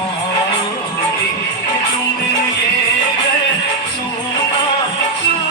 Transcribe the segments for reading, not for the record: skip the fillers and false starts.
होगी तुम ये घर सुना सुना।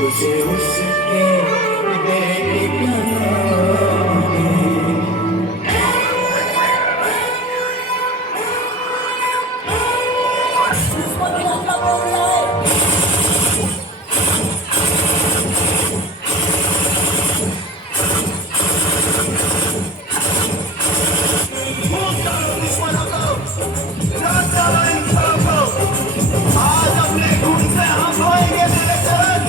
उसे उसके बेटे का नाम दे। आज अपने खून से हम धोएंगे तेरे चरण।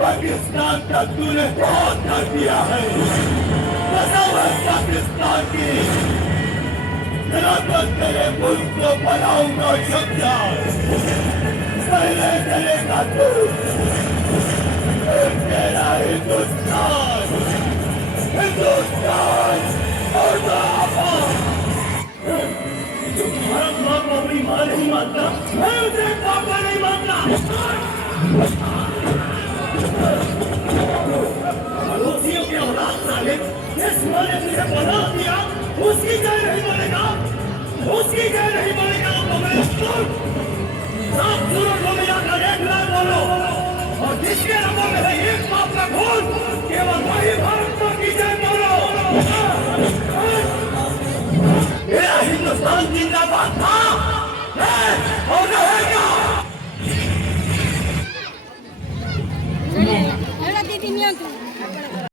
पाकिस्तान का तूने बहुत कर दिया है। पाकिस्तान की तो तेरे मुल्क को बनाऊंगा शमशान। पहले चलेगा तू, फिर तेरा हिंदुस्तान, हिंदुस्तान मुर्दाबाद। तुम्हारा बाप अपनी माँ नहीं मानता, मैं उसे पापा नहीं मानता। पड़ोसियों के औलाद साले, जिस माँ ने तुझे बना दिया, उसकी जय नहीं बोलेगा, उसकी जय नहीं बोलेगा। तो मैं सब सूरज को मिलाकर एक लाख बोलो, और जिसके रंगों में है एक बाप का खून, केवल वही भारत माँ की जय बोलो। मेरा हिंदुस्तान जिंदाबाद था, है और रहेगा। Era didi niyan tu.